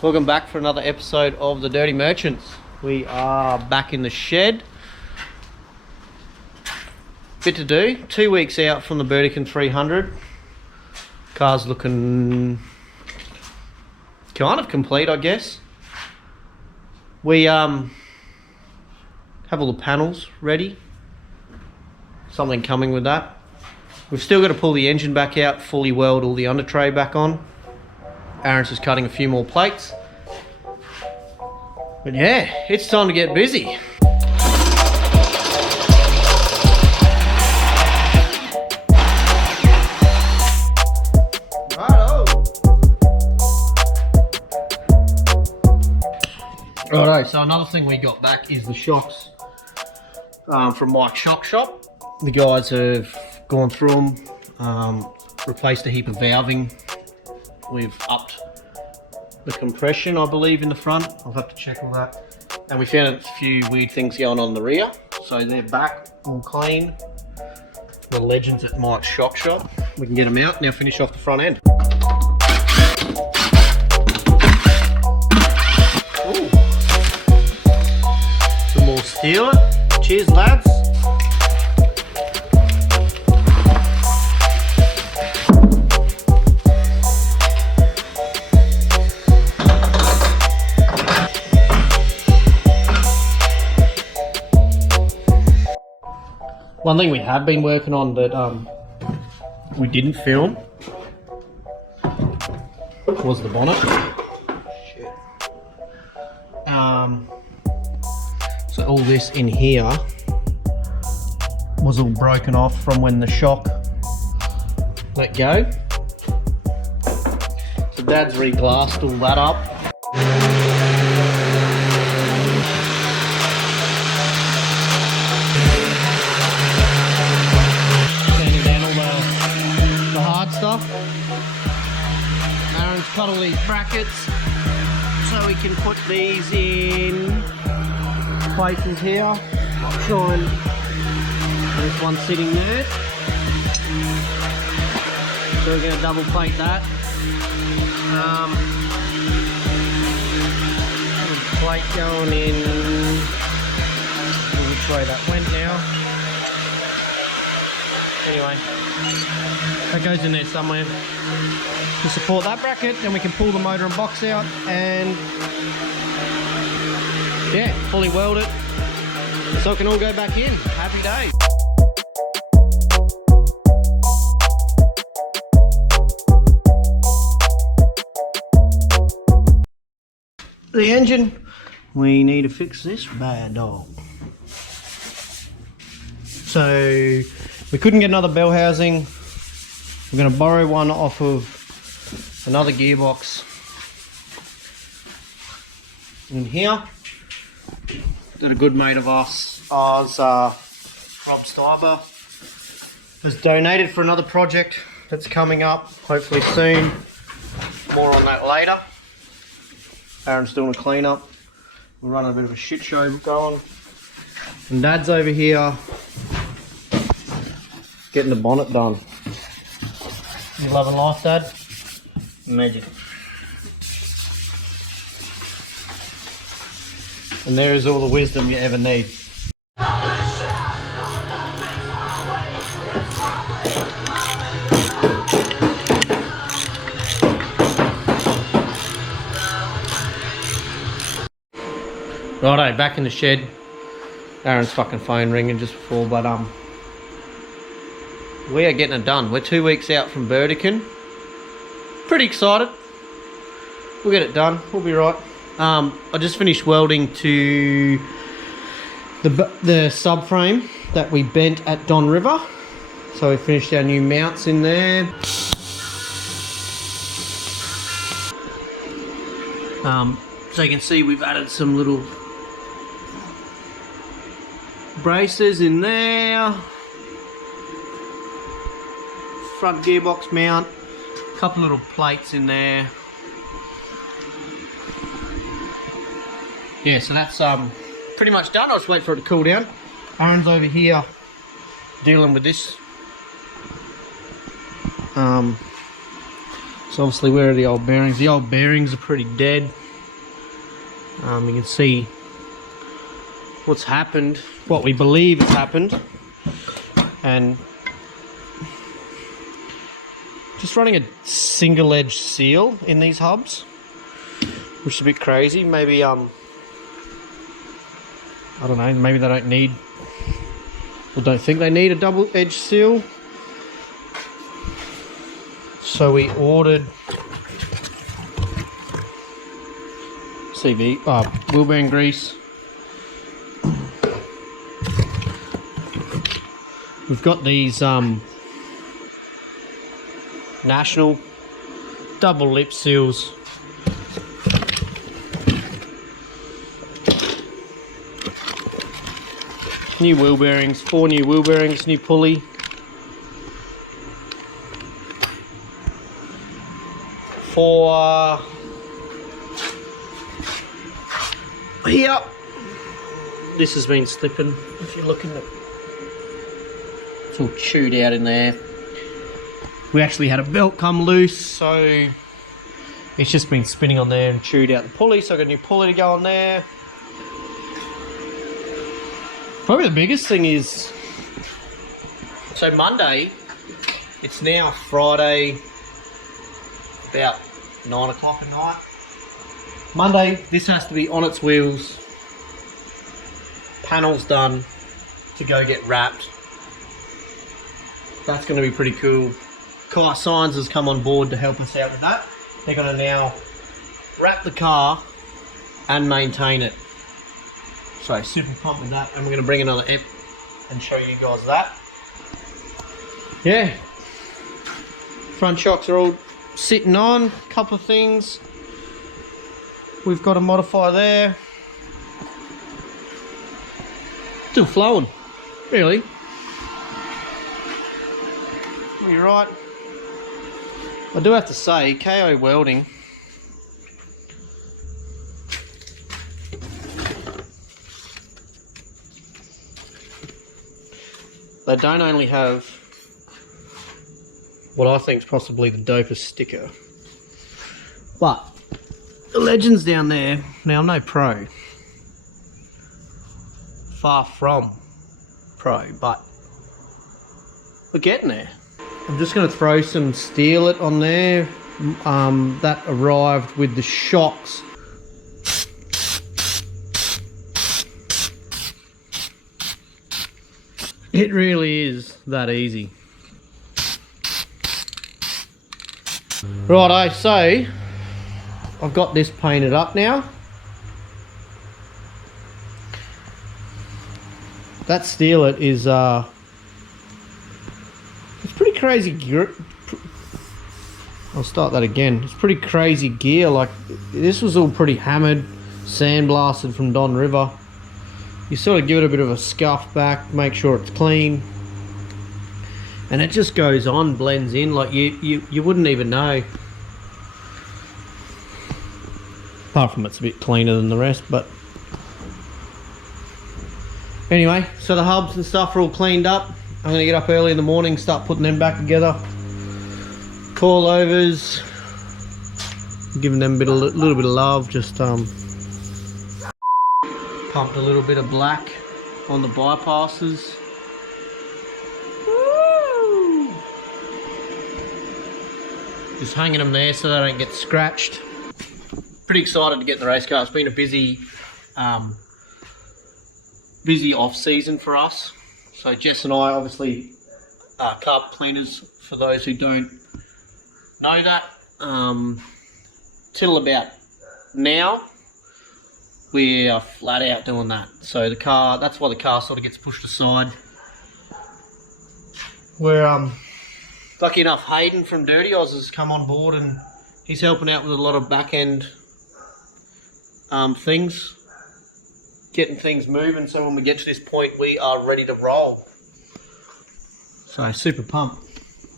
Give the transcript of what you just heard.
Welcome back for another episode of The Dirty Merchants. We are back in the shed. Bit to do. 2 weeks out from the Burdekin 300. Car's looking kind of complete, I guess. We have all the panels ready. Something coming with that. We've still got to pull the engine back out, fully weld all the under tray back on. Aaron's just cutting a few more plates. But yeah, it's time to get busy. Righto, so another thing we got back is the shocks from Mike's Shock Shop. The guys have gone through them, replaced a heap of valving. We've upped the compression, I believe, in the front. I'll have to check all that. And we found a few weird things going on in the rear. So they're back, all clean. The legends at Mike's Shock Shop. We can get them out, now finish off the front end. Ooh. Some more steel. Cheers, lads. One thing we have been working on that we didn't film was the bonnet. Shit. So all this in here was all broken off from when the shock let go. So Dad's re-glassed all that up. Stuff. Aaron's cut all these brackets so we can put these in places here. I'll try and there's one sitting there. So we're going to double plate that. Plate going in which way that went now. Anyway, that goes in there somewhere to support that bracket. Then we can pull the motor and box out and yeah, fully weld it so it can all go back in. Happy days. The engine, we need to fix this bad dog. So we couldn't get another bell housing. We're going to borrow one off of another gearbox in here. That a good mate of ours, Rob Steiber, has donated for another project that's coming up, hopefully soon. More on that later. Aaron's doing a clean up. We're running a bit of a shit show going. And Dad's over here getting the bonnet done. You loving life, Dad? Magic. And there is all the wisdom you ever need. Righto, back in the shed. Aaron's fucking phone ringing just before, but we are getting it done. We're 2 weeks out from Burdekin. Pretty excited. We'll get it done. We'll be right. I just finished welding to the subframe that we bent at Don River. So we finished our new mounts in there. So you can see we've added some little braces in there. Front gearbox mount, a couple little plates in there. Yeah, so that's pretty much done. I'll just wait for it to cool down. Aaron's over here dealing with this. So obviously, where are the old bearings? The old bearings are pretty dead. You can see what's happened, what we believe has happened, and just running a single edge seal in these hubs, which is a bit crazy. Maybe I don't know, maybe they don't need, or don't think they need a double edge seal. So we ordered CV, wheel bearing grease. We've got these National double lip seals. New wheel bearings, 4 new wheel bearings, new pulley. For here, this has been slipping. If you're looking at, it's all chewed out in there. We actually had a belt come loose, so it's just been spinning on there and chewed out the pulley. So I got a new pulley to go on there. Probably the biggest thing is, so Monday, it's now Friday, about 9 o'clock at night. Monday, this has to be on its wheels, panels done to go get wrapped. That's going to be pretty cool. Car Signs has come on board to help us out with that. They're going to now wrap the car and maintain it. So super pumped with that, and we're going to bring another ep and show you guys that. Yeah, front shocks are all sitting on, couple of things we've got to modify there. Still flowing, really. You're right. I do have to say, KO Welding, they don't only have what I think is possibly the dopest sticker, but the legends down there. Now I'm no pro, far from pro, but we're getting there. I'm just going to throw some Steelit on there. That arrived with the shocks. It really is that easy. Righto, so I've got this painted up now. That Steelit is it's pretty crazy gear. I'll start that again. It's pretty crazy gear. Like, this was all pretty hammered, sandblasted from Don River. You sort of give it a bit of a scuff back, make sure it's clean, and it just goes on, blends in like you wouldn't even know. Apart from it's a bit cleaner than the rest, but anyway, so the hubs and stuff are all cleaned up. I'm gonna get up early in the morning, start putting them back together. Coilovers, giving them a little bit of love. Just pumped a little bit of black on the bypasses. Woo! Just hanging them there so they don't get scratched. Pretty excited to get in the race car. It's been a busy off season for us. So Jess and I obviously are carpet cleaners, for those who don't know that. Till about now, we are flat out doing that. So the car, that's why the car sort of gets pushed aside. We're lucky enough, Hayden from Dirty Oz has come on board and he's helping out with a lot of back end things, getting things moving, so when we get to this point we are ready to roll. So super pumped.